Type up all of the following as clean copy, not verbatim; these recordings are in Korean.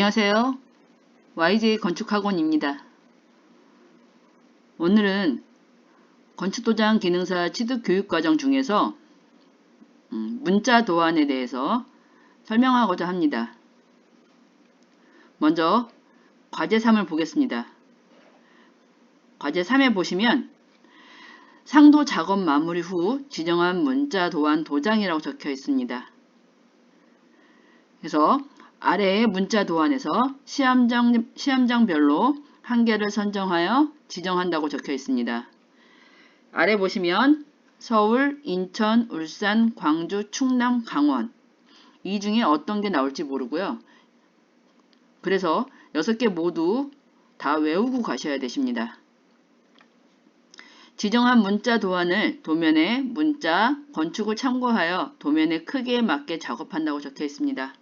안녕하세요. YJ 건축학원입니다. 오늘은 건축도장 기능사 취득 교육과정 중에서 문자 도안에 대해서 설명하고자 합니다. 먼저 과제 3을 보겠습니다. 과제 3에 보시면 상도 작업 마무리 후 지정한 문자 도안 도장이라고 적혀 있습니다. 그래서 아래의 문자 도안에서 시험장별로 한 개를 선정하여 지정한다고 적혀 있습니다. 아래 보시면 서울, 인천, 울산, 광주, 충남, 강원 이 중에 어떤 게 나올지 모르고요. 그래서 6개 모두 다 외우고 가셔야 되십니다. 지정한 문자 도안을 도면의 문자, 건축을 참고하여 도면의 크기에 맞게 작업한다고 적혀 있습니다.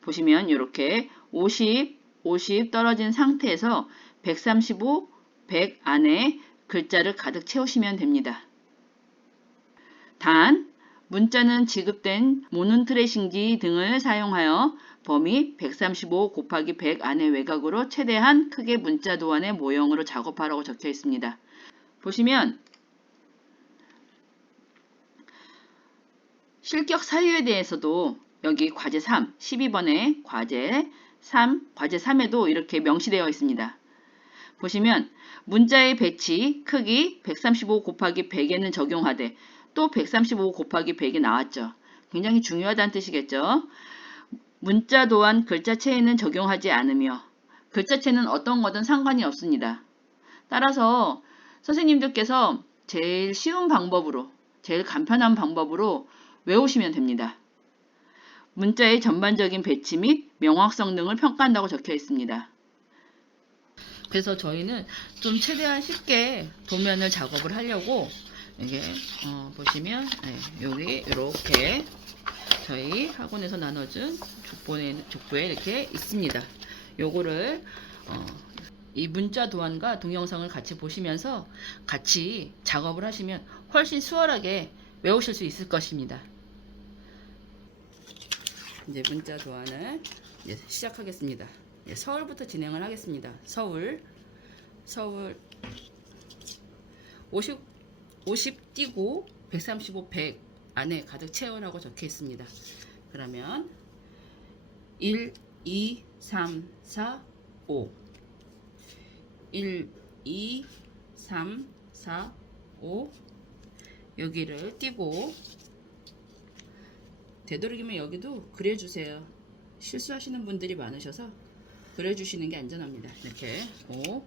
보시면 이렇게 50, 50 떨어진 상태에서 135, 100 안에 글자를 가득 채우시면 됩니다. 단, 문자는 지급된 모눈 트레이싱지 등을 사용하여 범위 135 곱하기 100 안의 외곽으로 최대한 크게 문자 도안의 모형으로 작업하라고 적혀 있습니다. 보시면 실격 사유에 대해서도 여기 과제 3, 12번에 과제 3, 과제 3에도 이렇게 명시되어 있습니다. 보시면 문자의 배치, 크기 135 곱하기 100에는 적용하되 또 135 곱하기 100이 나왔죠. 굉장히 중요하다는 뜻이겠죠. 문자 도안 글자체에는 적용하지 않으며 글자체는 어떤 거든 상관이 없습니다. 따라서 선생님들께서 제일 쉬운 방법으로, 제일 간편한 방법으로 외우시면 됩니다. 문자의 전반적인 배치 및 명확성 등을 평가한다고 적혀 있습니다. 그래서 저희는 좀 최대한 쉽게 도면을 작업을 하려고 이게 보시면 여기 이렇게 저희 학원에서 나눠준 족보에 이렇게 있습니다. 요거를 이 문자 도안과 동영상을 같이 보시면서 같이 작업을 하시면 훨씬 수월하게 외우실 수 있을 것입니다. 이제 문자 도안을 이제 시작하겠습니다. 서울부터 진행을 하겠습니다. 서울 50 띄고 135, 100 안에 가득 채우라고 적혀 있습니다. 그러면 1, 2, 3, 4, 5 1, 2, 3, 4, 5 여기를 띄고 되도록이면 여기도 그려주세요. 실수하시는 분들이 많으셔서 그려주시는 게 안전합니다. 이렇게 5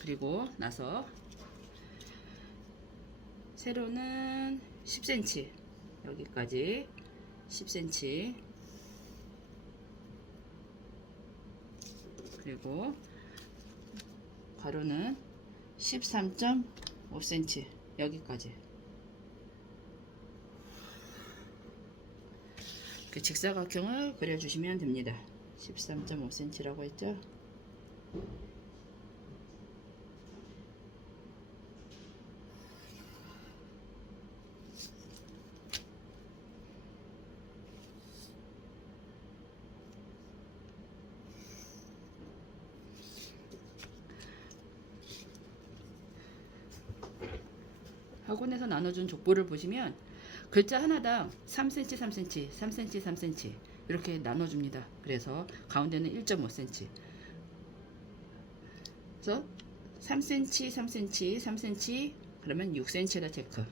그리고 나서 세로는 10cm 여기까지 10cm 그리고 가로는 13.5cm 여기까지 그 직사각형을 그려주시면 됩니다. 13.5cm라고 했죠. 학원에서 나눠준 족보를 보시면 글자 하나당 3cm, 3cm, 3cm, 3cm 이렇게 나눠줍니다. 그래서 가운데는 1.5cm 그래서 3cm, 3cm, 3cm 그러면 6cm에다 체크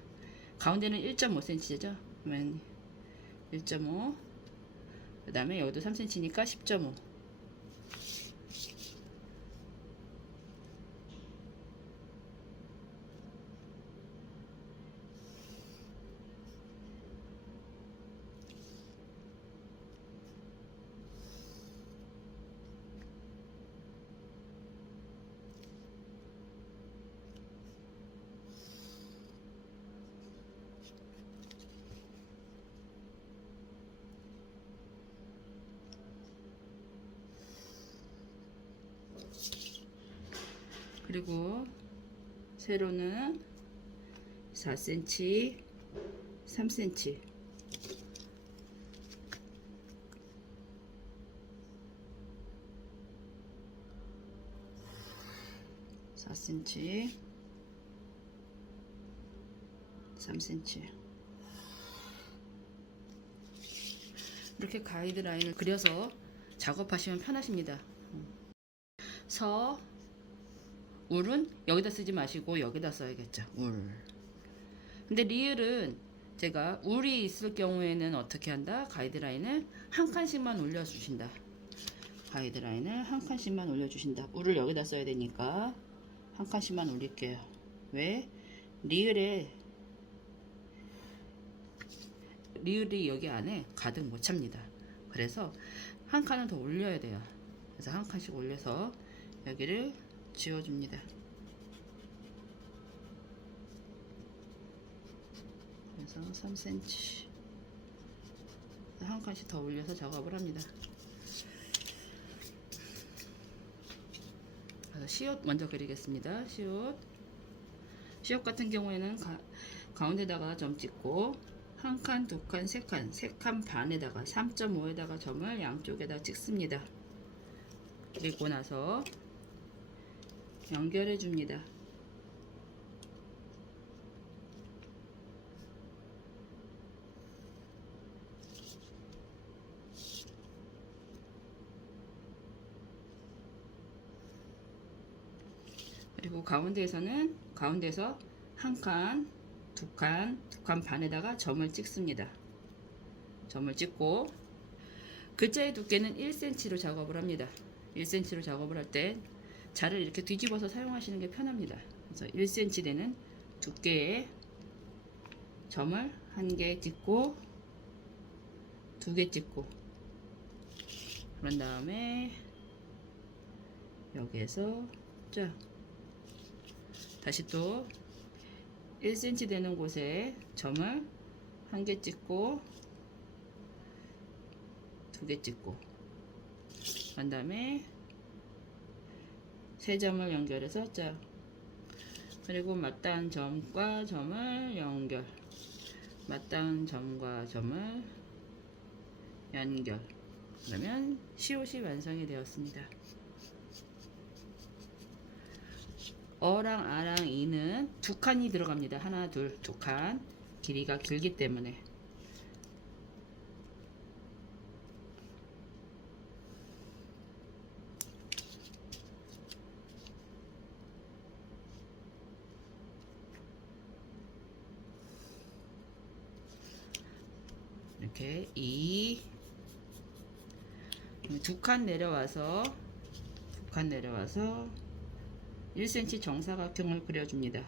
가운데는 1.5cm죠. 그러면 1.5 그 다음에 여기도 3cm니까 10.5 그리고 세로는 4cm, 3cm 4cm, 3cm. 이렇게 가이드라인을 그려서 작업하시면 편하십니다. 서, 울은 여기다 쓰지 마시고 여기다 써야겠죠. 울. 근데 리을은 제가 울이 있을 경우에는 어떻게 한다? 가이드라인을 한 칸씩만 올려주신다. 가이드라인을 한 칸씩만 올려주신다. 울을 여기다 써야 되니까 한 칸씩만 올릴게요. 왜? 리을이 여기 안에 가득 못 찹니다. 그래서 한 칸을 더 올려야 돼요. 그래서 한 칸씩 올려서 여기를 지워줍니다. 그래서 3cm 한 칸씩 더 올려서 작업을 합니다. 그래서 시옷 먼저 그리겠습니다. 시옷 같은 경우에는 가운데다가 점 찍고 한 칸, 두 칸, 세 칸 반에다가 3.5에다가 점을 양쪽에다 찍습니다. 그리고 나서 연결해 줍니다. 그리고 가운데서 한 칸, 두 칸 반에다가 점을 찍습니다. 점을 찍고 글자의 두께는 1cm로 작업을 합니다. 1cm로 작업을 할 때 자를 이렇게 뒤집어서 사용하시는 게 편합니다. 그래서 1cm 되는 두께의 점을 한 개 찍고 두 개 찍고 그런 다음에 여기에서 쫙 다시 또 1cm 되는 곳에 점을 한 개 찍고 두 개 찍고 그 다음에 세 점을 연결해서 쫙 그리고 맞닿은 점과 점을 연결 맞닿은 점과 점을 연결 그러면 시옷이 완성이 되었습니다. 어랑 아랑 이는 두 칸이 들어갑니다. 하나, 둘, 두 칸. 길이가 길기 때문에. 이렇게 두 칸 내려와서 1cm 정사각형을 그려줍니다.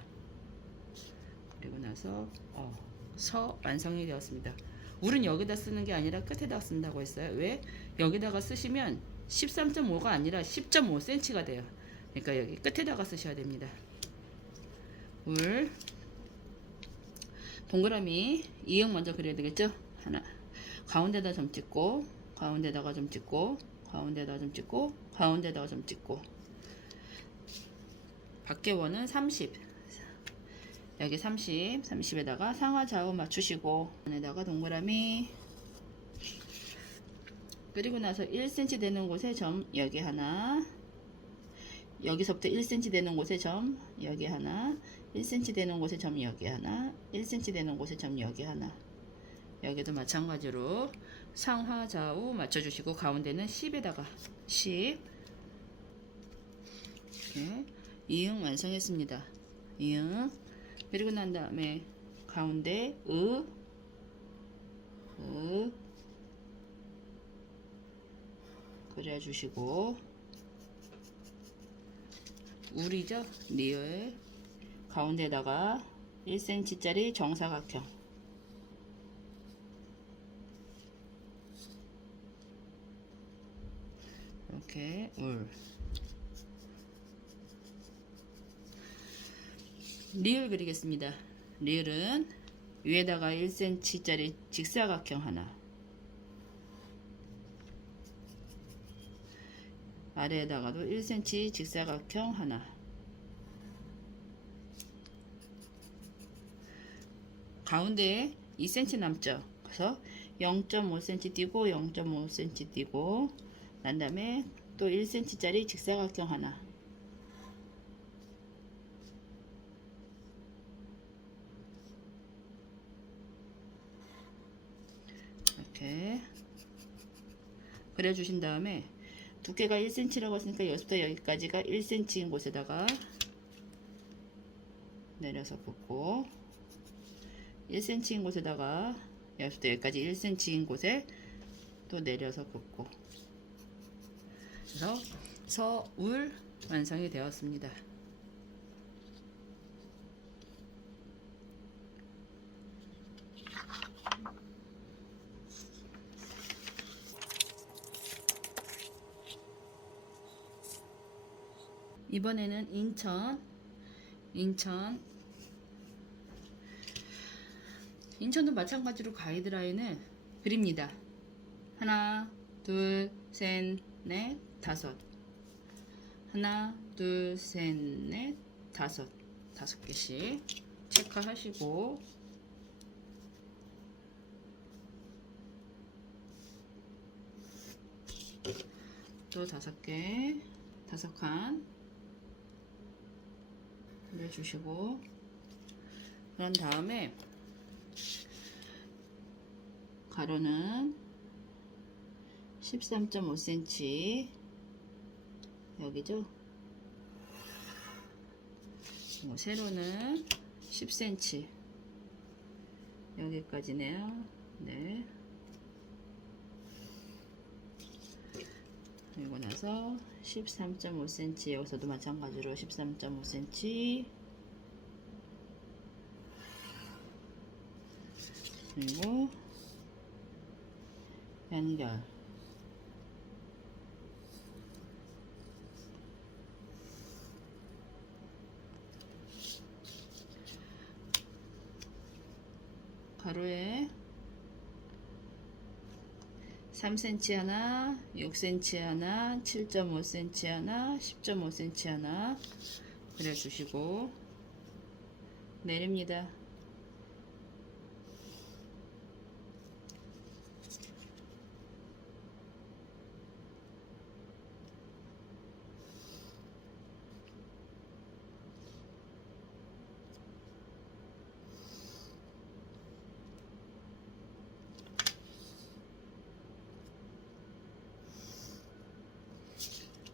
그리고 나서 서 완성이 되었습니다. 울은 여기다 쓰는 게 아니라 끝에다 쓴다고 했어요. 왜? 여기다가 쓰시면 13.5가 아니라 10.5cm가 돼요. 그러니까 여기 끝에다가 쓰셔야 됩니다. 울 동그라미 이응 먼저 그려야 되겠죠? 하나 가운데다 점 찍고 가운데다가 점 찍고 가운데다가 점 찍고 가운데다가 점 찍고 밖에 원은 30 여기 30에다가 상하 좌우 맞추시고 안에다가 동그라미 그리고 나서 1cm 되는 곳에 점 여기 하나 여기서부터 1cm 되는 곳에 점 여기 하나 1cm 되는 곳에 점 여기 하나 1cm 되는 곳에 점 여기 하나 여기도 마찬가지로 상하 좌우 맞춰주시고 가운데는 10에다가 10 이렇게 이응 완성했습니다. 이응 그리고 난 다음에 가운데 그려주시고 울이죠. 리을 가운데다가 1cm 짜리 정사각형 이렇게 울 리을 그리겠습니다. 리을은 위에다가 1cm 짜리 직사각형 하나 아래에다가도 1cm 직사각형 하나 가운데에 2cm 남죠. 그래서 0.5cm 띄고 0.5cm 띄고 난 다음에 또 1cm 짜리 직사각형 하나 이렇게 그려주신 다음에 두께가 1cm라고 했으니까 여기부터 여기까지가 1cm인 곳에다가 내려서 긋고 1cm인 곳에다가 여기부터 여기까지 1cm인 곳에 또 내려서 긋고, 그래서 서울 완성이 되었습니다. 이번에는 인천도 마찬가지로 가이드라인을 그립니다. 하나, 둘, 셋, 넷, 다섯. 하나, 둘, 셋, 넷, 다섯. 5개씩 체크하시고, 또 5개, 5칸 그려주시고, 그런 다음에 가로는 13.5cm 여기죠. 그리고 세로는 10cm 여기까지네요. 네. 그리고 나서 13.5cm 여기서도 마찬가지로 13.5cm 그리고 연결 가로에 3cm 하나, 6cm 하나, 7.5cm 하나, 10.5cm 하나 그려주시고 내립니다.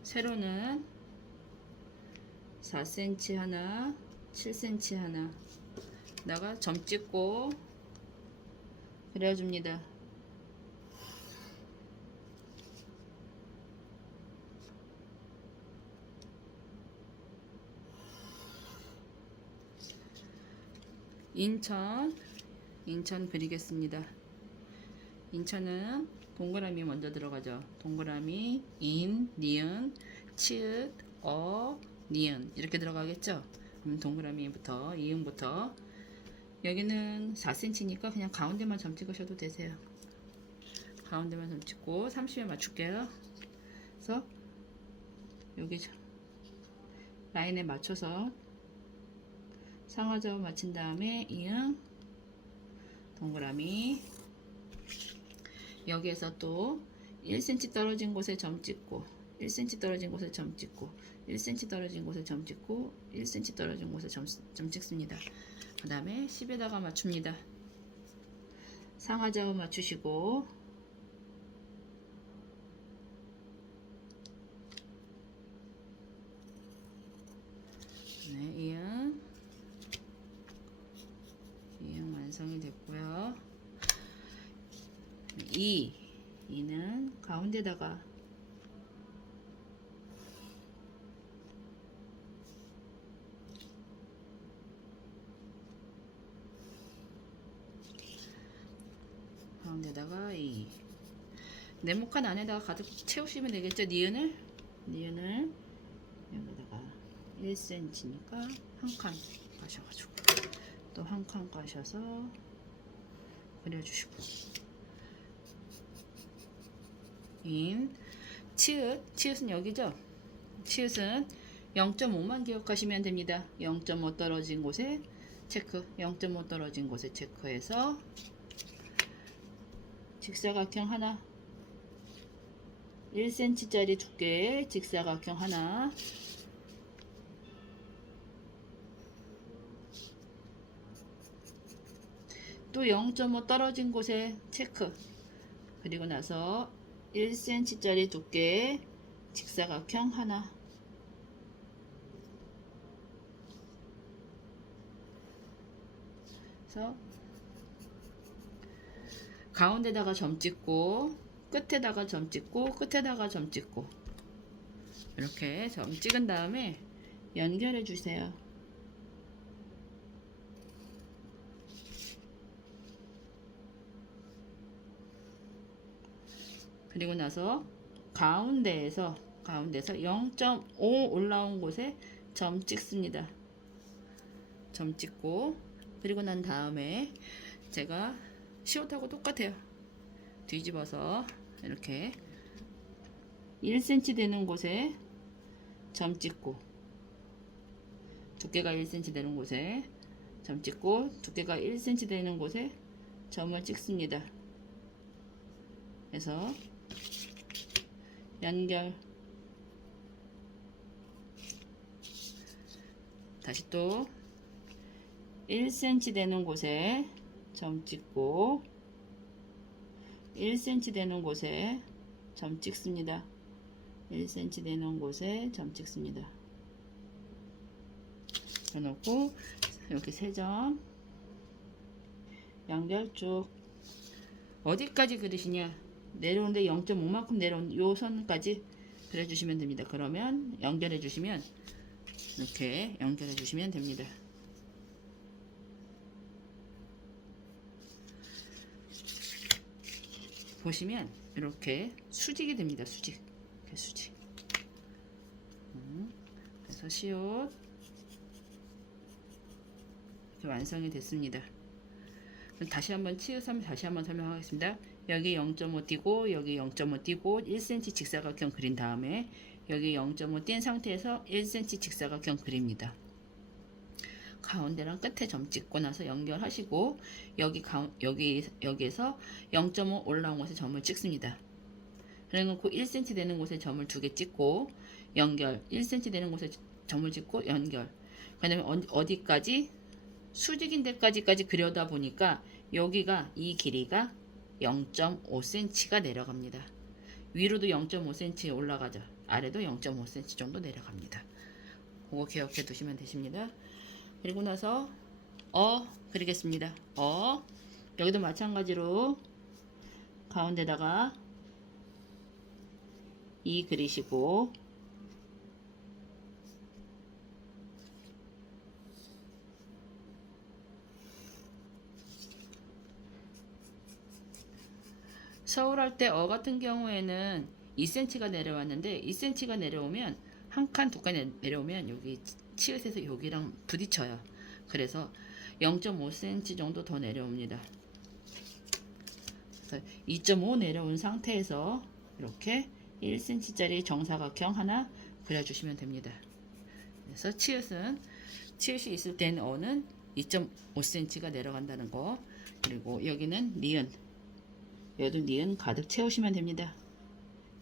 세로는 4cm 하나, 7cm 하나 다가 점 찍고 그려줍니다. 인천 그리겠습니다. 인천은 동그라미 먼저 들어가죠. 동그라미, 인, 니은, 치읓, 니은 이렇게 들어가겠죠. 그럼 동그라미부터, 이응부터 여기는 4cm니까 그냥 가운데만 점 찍으셔도 되세요. 가운데만 점 찍고 30에 맞출게요. 그래서 여기 라인에 맞춰서 상하좌우 맞춘 다음에 이응, 동그라미 여기에서 또 1cm 떨어진 곳에 점 찍고 1cm 떨어진 곳에 점 찍고 1cm 떨어진 곳에 점 찍고 1cm 떨어진 곳에 점 찍습니다. 그 다음에 10에다가 맞춥니다. 상하좌우 맞추시고 네, 이응 완성이 됐고요. 2는 가운데다가 네모칸 안에다가 가득 채우시면 되겠죠. 니은을 여기다가 1cm니까 한 칸 가셔가지고 또 한 칸 가셔서 그려주시고 치읓은 여기죠. 치읓은 0.5만 기억하시면 됩니다. 0.5 떨어진 곳에 체크, 0.5 떨어진 곳에 체크해서 직사각형 하나 1cm짜리 두께의 직사각형 하나 또 0.5 떨어진 곳에 체크 그리고 나서 1cm짜리 두께 직사각형 하나. 그래서 가운데다가 점 찍고 끝에다가 점 찍고 끝에다가 점 찍고 이렇게 점 찍은 다음에 연결해 주세요. 그리고 나서 가운데에서 0.5 올라온 곳에 점 찍습니다. 점 찍고 그리고 난 다음에 제가 시옷하고 똑같아요. 뒤집어서 이렇게 1cm 되는 곳에 점 찍고 두께가 1cm 되는 곳에 점 찍고 두께가 1cm 되는 곳에 점을 찍습니다. 그래서 연결. 다시 또 1cm 되는 곳에 점 찍고 1cm 되는 곳에 점 찍습니다. 1cm 되는 곳에 점 찍습니다. 그래놓고 이렇게 3점 연결 쭉. 어디까지 그리시냐, 내려오는데 0.5만큼 내려온 요 선까지 그려주시면 됩니다. 그러면 연결해 주시면 이렇게 연결해 주시면 됩니다. 보시면 이렇게 수직이 됩니다. 수직. 이렇게 수직. 그래서 시옷 이렇게 완성이 됐습니다. 그럼 다시 한번 치우서 다시 한번 설명하겠습니다. 여기 0.5 띄고 여기 0.5 띄고 1cm 직사각형 그린 다음에 여기 0.5 띈 상태에서 1cm 직사각형 그립니다. 가운데랑 끝에 점 찍고 나서 연결하시고 여기에서 0.5 올라온 곳에 점을 찍습니다. 그래놓고 1cm 되는 곳에 점을 2개 찍고 연결, 1cm 되는 곳에 점을 찍고 연결. 그 다음에 어디까지? 수직인 데까지까지 그려다 보니까 여기가 이 길이가 0.5cm가 내려갑니다. 위로도 0.5cm 올라가죠. 아래도 0.5cm 정도 내려갑니다. 그거 기억해 두시면 되십니다. 그리고 나서 그리겠습니다. 여기도 마찬가지로 가운데다가 2 그리시고 서울 할 때 같은 경우에는 2cm가 내려왔는데 2cm가 내려오면 한 칸, 두 칸 내려오면 여기 치읓에서 여기랑 부딪혀요. 그래서 0.5cm 정도 더 내려옵니다. 2.5 내려온 상태에서 이렇게 1cm짜리 정사각형 하나 그려주시면 됩니다. 그래서 치읓이 있을 때는 어는 2.5cm가 내려간다는 거. 그리고 여기는 니은, 여기도 니은 가득 채우시면 됩니다.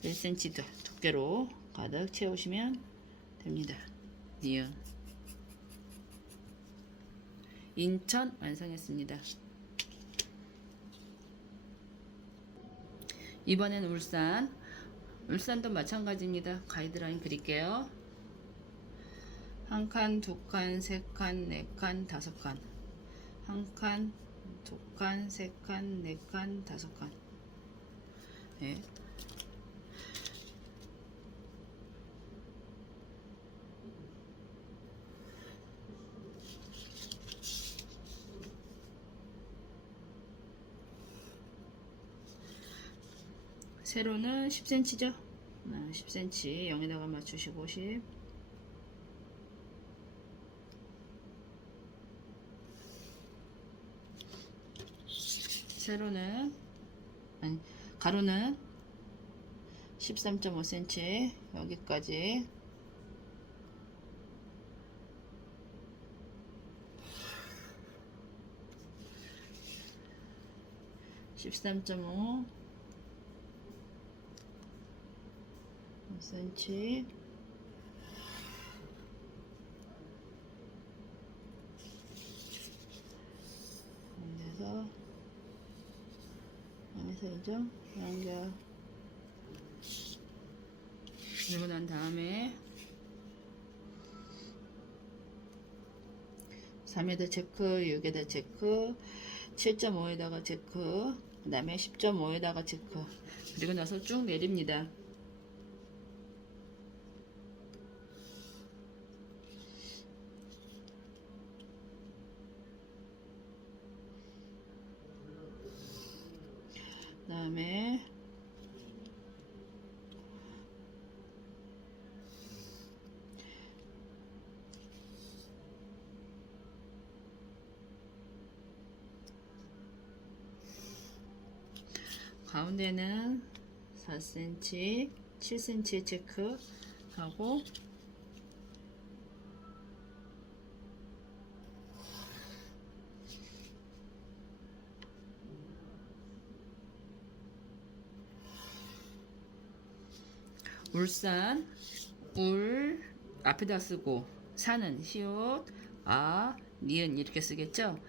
1cm 두께로 가득 채우시면 됩니다. 니은. 인천 완성했습니다. 이번엔 울산도 마찬가지입니다. 가이드라인 그릴게요. 한 칸, 두 칸, 세 칸, 네 칸, 다섯 칸. 한 칸, 두 칸, 세 칸, 네 칸, 다섯 칸. 네. 세로는 10cm죠. 10cm 0에다가 맞추시고 10. 세로는 가로는 13.5cm 여기까지. (13.5) cm. 그래서 그죠? 연결. 그리고 난 다음에 3에다 체크, 6에다 체크, 7.5에다가 체크, 그 다음에 10.5에다가 체크. 그리고 나서 쭉 내립니다. 그 다음에 가운데는 4cm, 7cm 체크하고 울산, 울 앞에다 쓰고 산은 시옷, 니은 이렇게 쓰겠죠.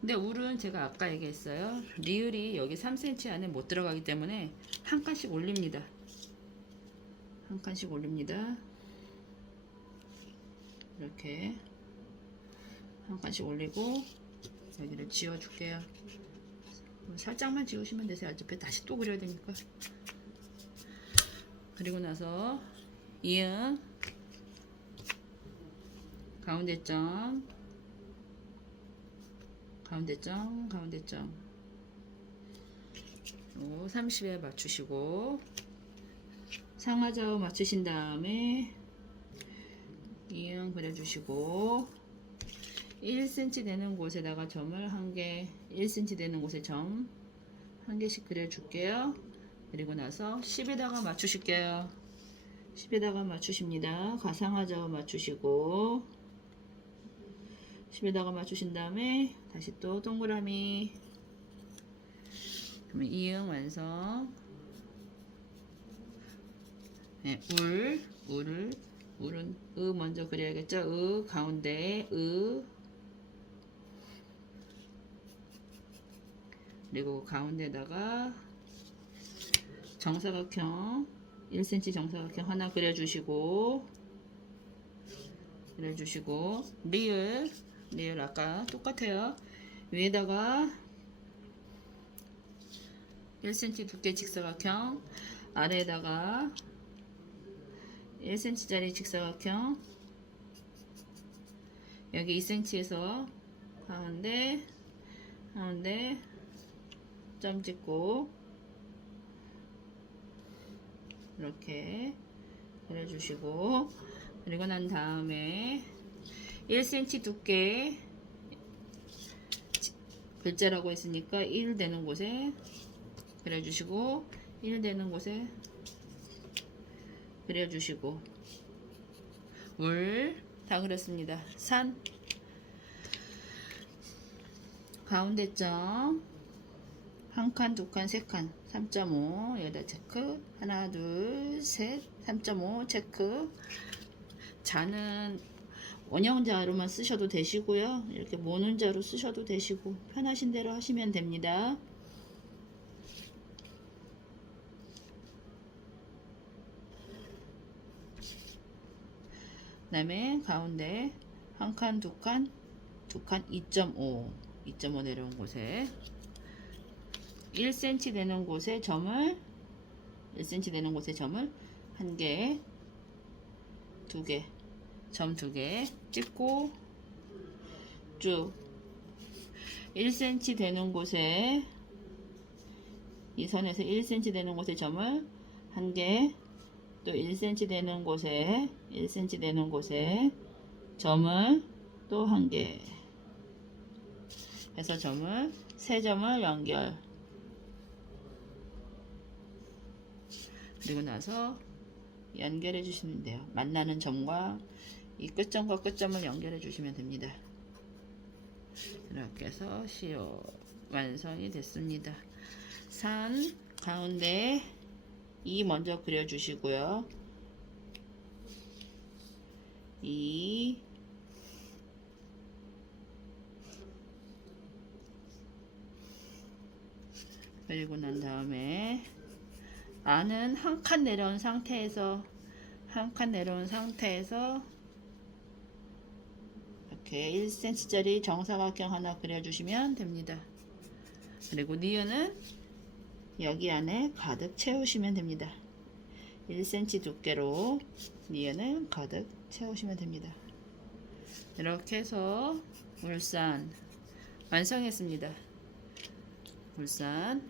근데 울은 제가 아까 얘기했어요. 리을이 여기 3cm 안에 못 들어가기 때문에 한 칸씩 올립니다. 한 칸씩 올립니다. 이렇게 한 칸씩 올리고 여기를 지워 줄게요. 살짝만 지우시면 되세요. 어차피 다시 또 그려야 되니까. 그리고 나서 이응 가운데점, 가운데점, 가운데점 30에 맞추시고 상하좌우 맞추신 다음에 이응 그려주시고 1cm 되는 곳에다가 점을 한 개, 1cm 되는 곳에 점 한 개씩 그려줄게요. 그리고 나서 10에다가 맞추실게요. 10에다가 맞추십니다. 가상하좌우 맞추시고 10에다가 맞추신 다음에 다시 또 동그라미. 그러면 이응 완성. 네, 울은 먼저 그려야겠죠. 가운데 그리고 가운데다가 정사각형 1cm 정사각형 하나 그려주시고 리을 아까 똑같아요. 위에다가 1cm 두께 직사각형, 아래에다가 1cm 짜리 직사각형, 여기 2cm에서 가운데 점 찍고 이렇게 그려주시고, 그리고 난 다음에 1cm 두께 글자라고 했으니까 1 되는 곳에 그려주시고 1 되는 곳에 그려주시고 울 다 그렸습니다. 산 가운데 점 한 칸, 두 칸, 세 칸 3.5 여기다 체크 하나 둘 셋 3.5 체크. 자는 원형자로만 쓰셔도 되시고요. 이렇게 모눈자로 쓰셔도 되시고 편하신 대로 하시면 됩니다. 그 다음에 가운데 한 칸, 두 칸, 2.5 내려온 곳에 1cm 되는 곳에 점을 1cm 되는 곳에 점을 한 개, 두 개, 점 두 개 찍고 쭉 1cm 되는 곳에 이 선에서 1cm 되는 곳에 점을 한 개, 또 1cm 되는 곳에 1cm 되는 곳에 점을 또 한 개 해서 점을 세 점을 연결. 그리고 나서 연결해 주시면 돼요. 만나는 점과 이 끝점과 끝점을 연결해 주시면 됩니다. 이렇게 해서 시옷 완성이 됐습니다. 산 가운데 이 먼저 그려 주시고요. 이 그리고 난 다음에 아는 한 칸 내려온 상태에서 이렇게 1cm짜리 정사각형 하나 그려주시면 됩니다. 그리고 니은은 여기 안에 가득 채우시면 됩니다. 1cm 두께로 니은을 가득 채우시면 됩니다. 이렇게 해서 울산 완성했습니다. 울산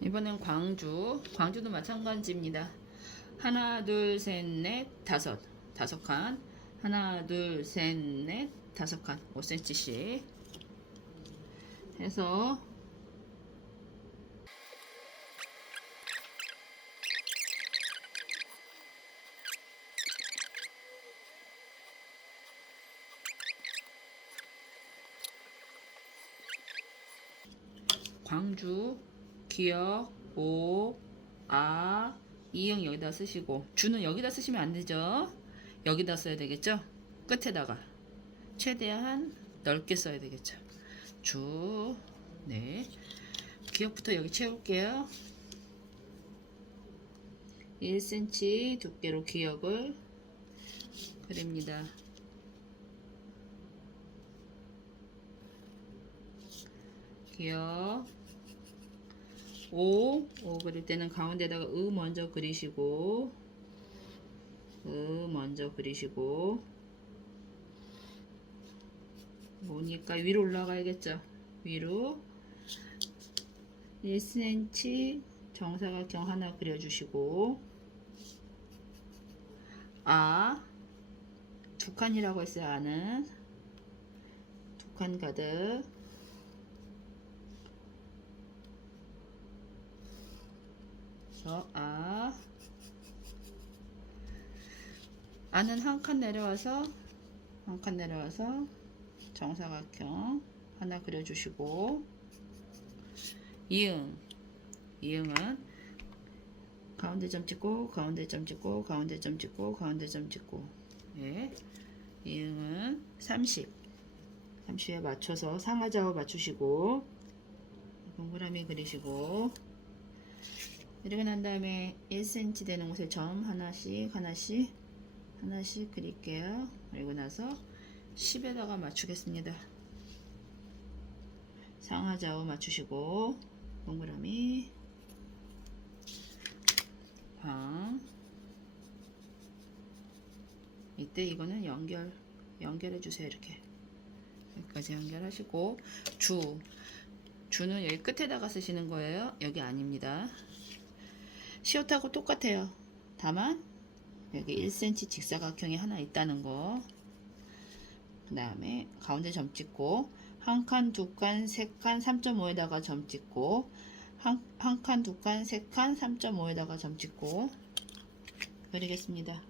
이번엔 광주도 마찬가지입니다. 하나 둘 셋 넷 다섯 칸 하나 둘 셋 넷 다섯 칸 5cm씩 해서 광주 기역 오 아 이응 여기다 쓰시고 주는 여기다 쓰시면 안 되죠. 여기다 써야 되겠죠. 끝에다가 최대한 넓게 써야 되겠죠. 네. 기역부터 여기 채울게요. 1cm 두께로 기역을 그립니다. 기역 오 그릴 때는 가운데다가 먼저 그리시고 오니까 위로 올라가야겠죠. 위로 1cm 정사각형 하나 그려주시고 두 칸이라고 했어요. 아는 두 칸 가득 아는 한 칸 내려와서 정사각형 하나 그려주시고 이응은 가운데 점 찍고 가운데 점 찍고 가운데 점 찍고 가운데 점 찍고 예. 이응은 30에 맞춰서 상하좌우 맞추시고 동그라미 그리시고 이렇게 난 다음에 1cm 되는 곳에 점 하나씩 그릴게요. 그리고 나서 10에다가 맞추겠습니다. 상하좌우 맞추시고 동그라미 이때 이거는 연결해 주세요. 이렇게 여기까지 연결하시고 주는 여기 끝에다가 쓰시는 거예요. 여기 아닙니다. 시옷하고 똑같아요. 다만 여기 1cm 직사각형이 하나 있다는 거. 그 다음에 가운데 점 찍고 한 칸, 두 칸, 세 칸, 3.5에다가 점 찍고 한 칸, 두 칸, 세 칸, 3.5에다가 점 찍고 그리겠습니다.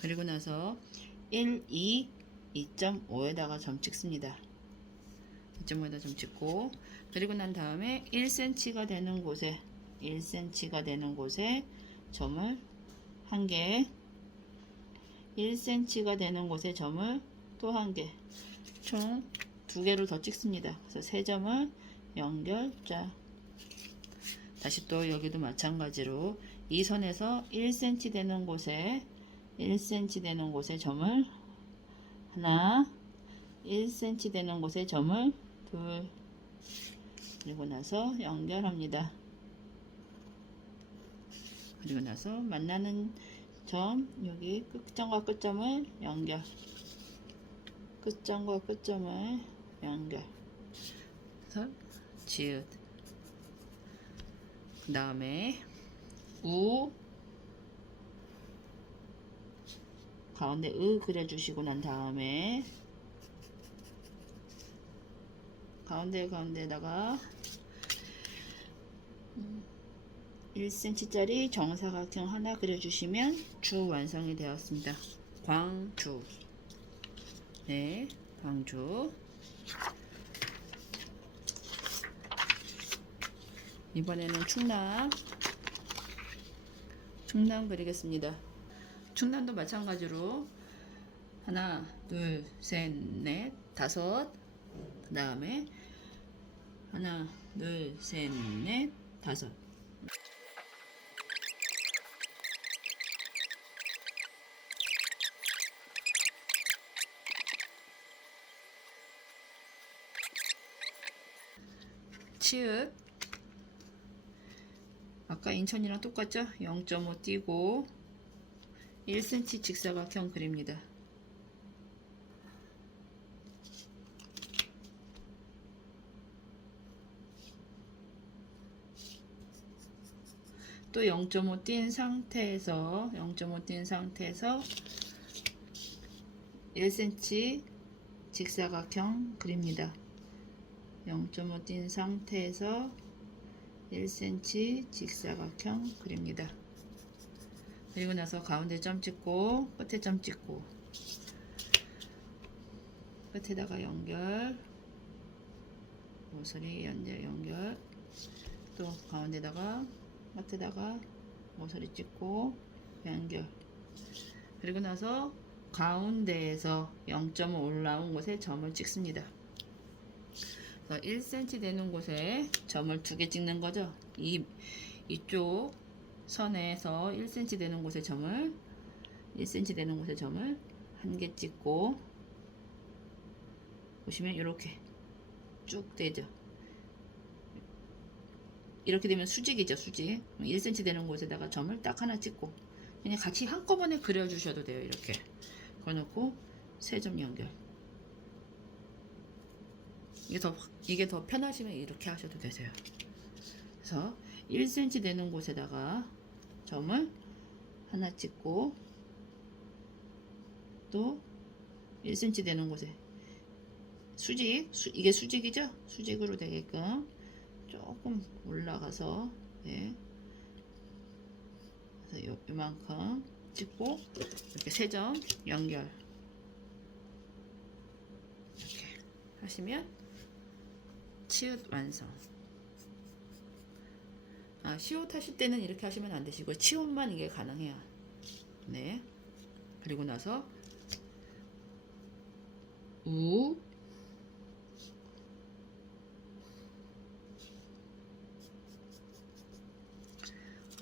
그리고 나서 2.5에다가 점 찍습니다. 2.5에다 점 찍고 그리고 난 다음에 1cm가 되는 곳에 점을 한 개, 1cm가 되는 곳에 점을 또 한 개, 총 두 개를 더 찍습니다. 그래서 세 점을 연결자. 다시 또 여기도 마찬가지로 이 선에서 1cm 되는 곳에 점을 하나, 1cm 되는 곳에 점을 둘, 그리고 나서 연결합니다. 그리고 나서 만나는 점 여기 끝점과 끝점을 연결, 끝점과 끝점을 연결. 그래서 지읒. 그 다음에 가운데 그려주시고 난 다음에 가운데다가 1cm짜리 정사각형 하나 그려주시면 주 완성이 되었습니다. 광주. 네, 광주. 이번에는 충남 그리겠습니다. 충남도 마찬가지로 하나, 둘, 셋, 넷, 다섯. 그 다음에 하나, 둘, 셋, 넷, 다섯. 치읓. 아까 인천이랑 똑같죠? 0.5 띄고 1cm 직사각형 그립니다. 또 0.5 띈 상태에서 1cm 직사각형 그립니다. 0.5 띈 상태에서 1cm 직사각형 그립니다. 그리고 나서 가운데 점 찍고 끝에 점 찍고 끝에다가 연결, 모서리 연결, 또 가운데다가 끝에다가 모서리 찍고 연결. 그리고 나서 가운데에서 0.5 올라온 곳에 점을 찍습니다. 1cm 되는 곳에 점을 2개 찍는 거죠. 이쪽 선에서 1cm 되는 곳에 점을 1cm 되는 곳에 점을 1개 찍고 보시면 이렇게 쭉 되죠. 이렇게 되면 수직이죠. 수직. 1cm 되는 곳에다가 점을 딱 하나 찍고 그냥 같이 한꺼번에 그려 주셔도 돼요. 이렇게 그려놓고 3점 연결. 이게 더 편하시면 이렇게 하셔도 되세요. 그래서 1cm 되는 곳에다가 점을 하나 찍고 또 1cm 되는 곳에 이게 수직이죠? 수직으로 되게끔 조금 올라가서 예. 그래서 요만큼 찍고 이렇게 3점 연결 이렇게 하시면 치읓 완성. 시옷 하실 때는 이렇게 하시면 안 되시고 치읓만 이게 가능해요. 네. 그리고 나서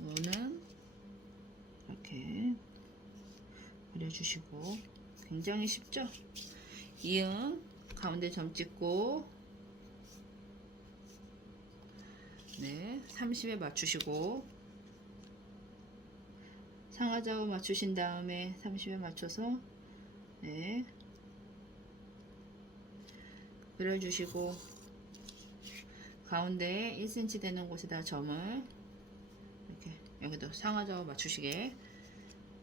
우는 이렇게 그려주시고 굉장히 쉽죠? 이응 가운데 점 찍고 네, 30에 맞추시고 상하좌우 맞추신 다음에 30에 맞춰서 네, 그려주시고 가운데 1cm 되는 곳에다 점을 이렇게 여기도 상하좌우 맞추시게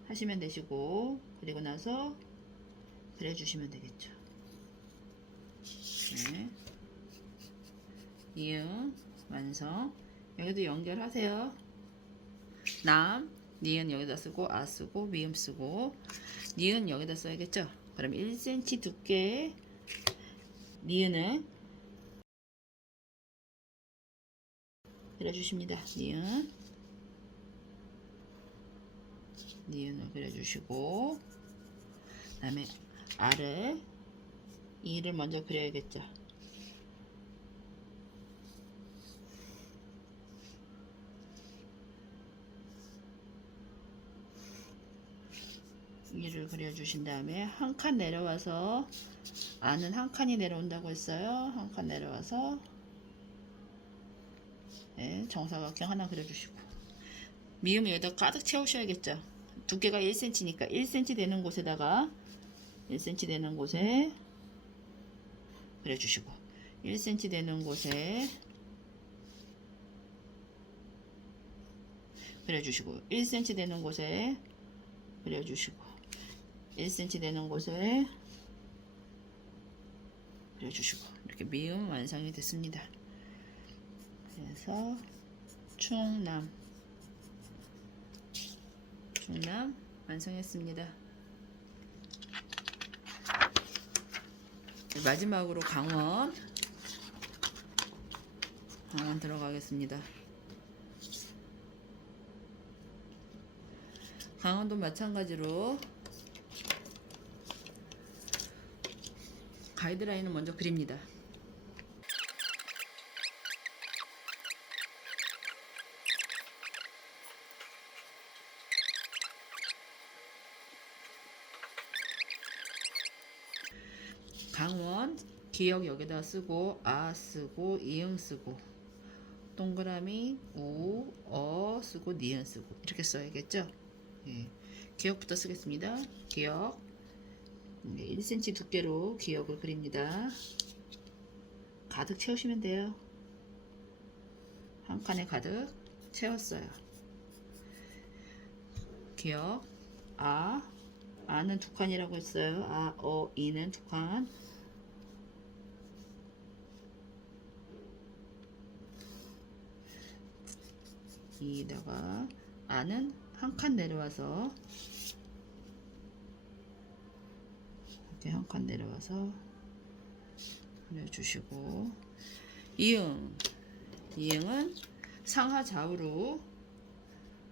하시면 되시고 그리고 나서 그려주시면 되겠죠. 네. 이응 완성. 여기도 연결하세요. 남, 니은 여기다 쓰고 아 쓰고 미음 쓰고 니은 여기다 써야겠죠. 그럼 1cm 두께 니은을 그려주십니다. 니은을 그려주시고 그 다음에 R을 E를 먼저 그려야겠죠. E를 그려주신 다음에 한 칸 내려와서 R는 한 칸이 내려온다고 했어요. 한 칸 내려와서 네, 정사각형 하나 그려주시고 미음 여기다 가득 채우셔야겠죠. 두께가 1cm니까 1cm 되는 곳에다가 1cm 되는 곳에 그려주시고 1cm 되는 곳에 그려주시고 1cm 되는 곳에 그려주시고 1cm 되는 곳에 그려주시고 이렇게 미음 완성이 됐습니다. 그래서 충남 완성했습니다. 마지막으로 강원 들어가겠습니다. 강원도 마찬가지로 가이드라인을 먼저 그립니다. 강원 기역 여기다 쓰고 아 쓰고 이응 쓰고 동그라미 우, 어 쓰고 니은 쓰고 이렇게 써야겠죠. 예. 기역부터 쓰겠습니다. 기역 1cm 두께로 기역을 그립니다. 가득 채우시면 돼요. 한 칸에 가득 채웠어요. 기역 아는 두 칸이라고 했어요. 아, 어, 이는 두 칸. 이다가 아는 한 칸 내려와서 이렇게 한 칸 내려와서 그려주시고 이응은 상하 좌우로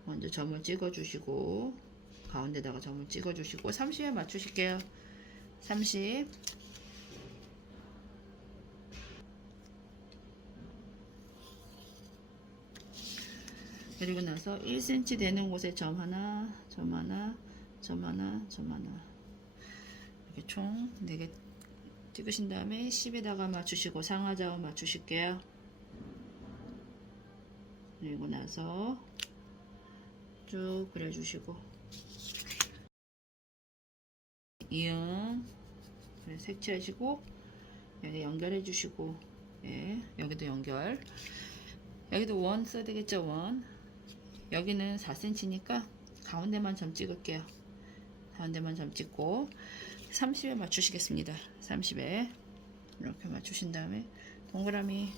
먼저 점을 찍어 주시고 가운데다가 점을 찍어 주시고 30에 맞추실게요. 30 그리고 나서 1cm 되는 곳에 점 하나, 점 하나, 점 하나, 점 하나 이렇게 총 4개 찍으신 다음에 10에다가 맞추시고 상하 좌우 맞추실게요. 그리고 나서 쭉 그려주시고 이응 색칠하시고 여기 연결해 주시고 예, 여기도 연결 여기도 원 써야 되겠죠. 원 여기는 4cm니까 가운데만 점 찍을게요. 가운데만 점 찍고 30에 맞추시겠습니다. 30에 이렇게 맞추신 다음에 동그라미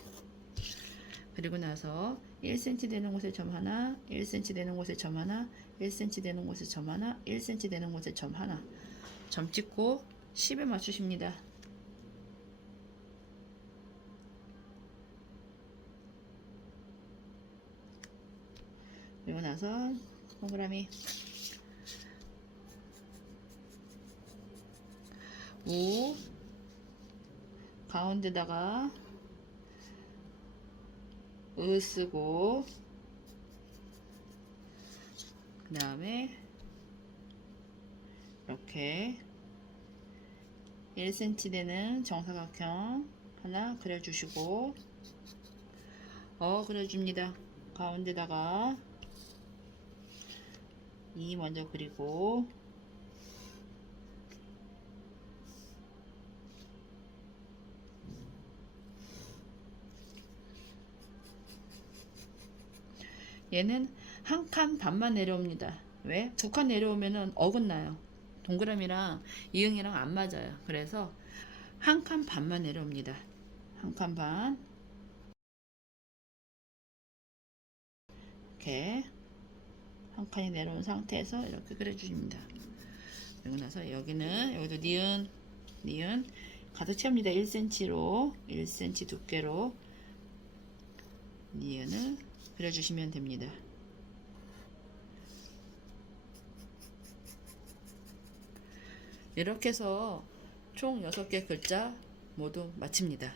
그리고 나서 1cm 되는 곳에 점 하나 1cm 되는 곳에 점 하나 1cm 되는 곳에 점 하나 1cm 되는 곳에 점 하나 점 찍고 10에 맞추십니다. 그리고 나서 동그라미 우 가운데다가 으 쓰고 그 다음에 이렇게 1cm 되는 정사각형 하나 그려주시고 그려줍니다. 가운데다가 이 먼저 그리고 얘는 한 칸 반만 내려옵니다. 왜? 두 칸 내려오면은 어긋나요. 동그라미랑 이응이랑 안 맞아요. 그래서 한 칸 반만 내려옵니다. 한 칸 반 이렇게 한 칸이 내려온 상태에서 이렇게 그려주십니다. 그리고 나서 여기도 니은 가득 채웁니다. 1cm로 1cm 두께로 니은을 그려주시면 됩니다. 이렇게 해서 총 6개 글자 모두 마칩니다.